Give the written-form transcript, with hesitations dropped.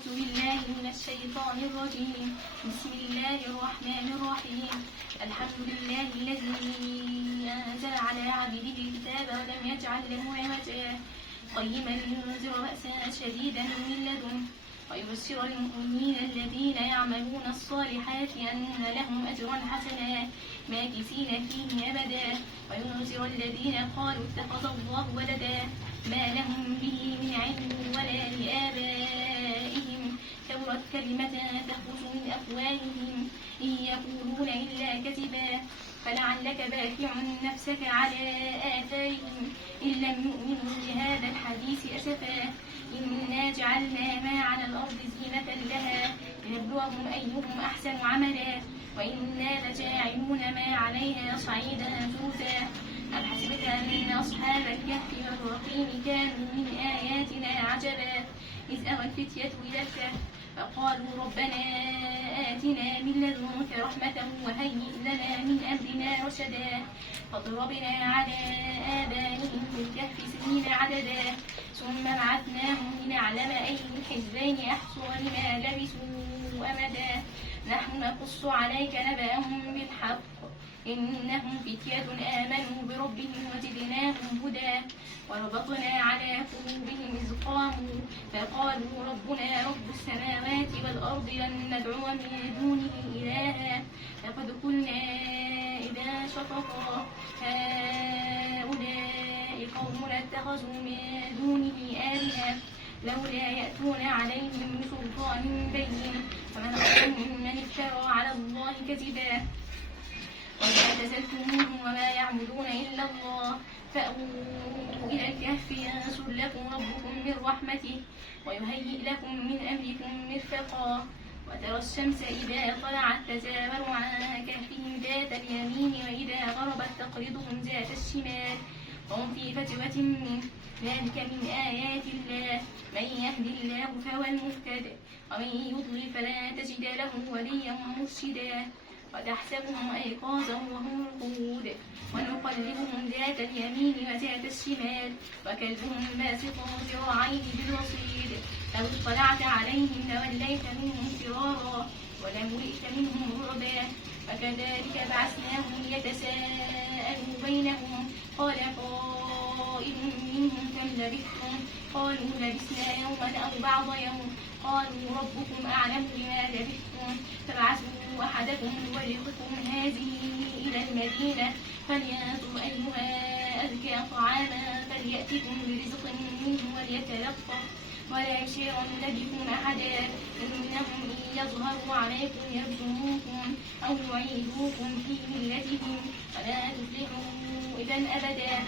أعوذ بالله من الشيطان الرجيم. بسم الله الرحمن الرحيم. الحمد لله الذي أنزل على عبده الكتاب ولم يجعل له عوجا قيما لينذر بأسا شديدا من لدنه ويبشر المؤمنين الذين يعملون الصالحات أن لهم أجرا حسنا ماكثين فيه أبدا وينذر الذين قالوا اتخذ الله ولدا ما لهم به من علم ولا لآبائهم كبرت كلمة تخرج من أفواههم إن يقولون إلا كذبا فلعلك باخع نفسك على آثارهم إن لم يؤمنوا بهذا الحديث أسفا إنا جعلنا ما على الأرض زينة لها لنبلوهم أيهم أحسن عملا وإنا لجاعلون ما عليها صعيدا جرزا أم حسبت أن أصحاب الكهف والرقيم كانوا من آياتنا عجبا إذ أوى الفتية إلى الكهف فقالوا ربنا آتنا من لدنك رحمة وهيئ لنا من أمرنا رشدا فضربنا على آذانهم في الكهف سنين عددا ثم بعثناهم لنعلم أي الحزبين أحصى لما لبثوا أمدا نحن نقص عليك نبأهم بالحق إنهم فتية آمنوا بربهم وزدناهم هدى وربطنا على قلوبهم إذ قاموا فقالوا ربنا رب السماوات والأرض لن ندعو من دونه إلها لقد قلنا إذا شططا هؤلاء قومنا اتخذوا من دونه آلهة لولا يأتون عليهم بسلطان بين فمن أظلم ممن افترى على الله كذبا وإذا اعتزلتموهم وما يعبدون إلا الله فأووا إلى الكهف ينشر لكم ربكم من رحمته ويهيئ لكم من أمركم مرفقا وترى الشمس إذا طلعت تزاور عن كهفهم ذات اليمين وإذا غربت تقرضهم ذات الشمال وهم في فجوة منه ذلك من آيات الله من يهد الله فهو المهتد ومن يضلل فلا تجد له وليا مرشدا وتحسبهم أيقاظا وهم رقود ونقلبهم ذات اليمين وذات الشمال وكلبهم باسط ذراعيه بالوصيد لو اطلعت عليهم لوليت منهم فرارا ولملئت منهم رعبا وكذلك بعثناهم ليتساءلوا بينهم قال قائل منهم كم لبثتم قالوا لبثنا يوما أو بعض يوم قالوا ربكم أعلم بما لبثتم فابعثوا أحدكم يورقكم هذه إلى المدينة فلينظر أيها أزكى طعاما فليأتكم برزق منه وليتلطف ولا يشعرن بكم أحدا إنهم إن يظهروا عليكم يرجموكم أو يعيدوكم في ملتهم ولا تفلحوا إذا أبدا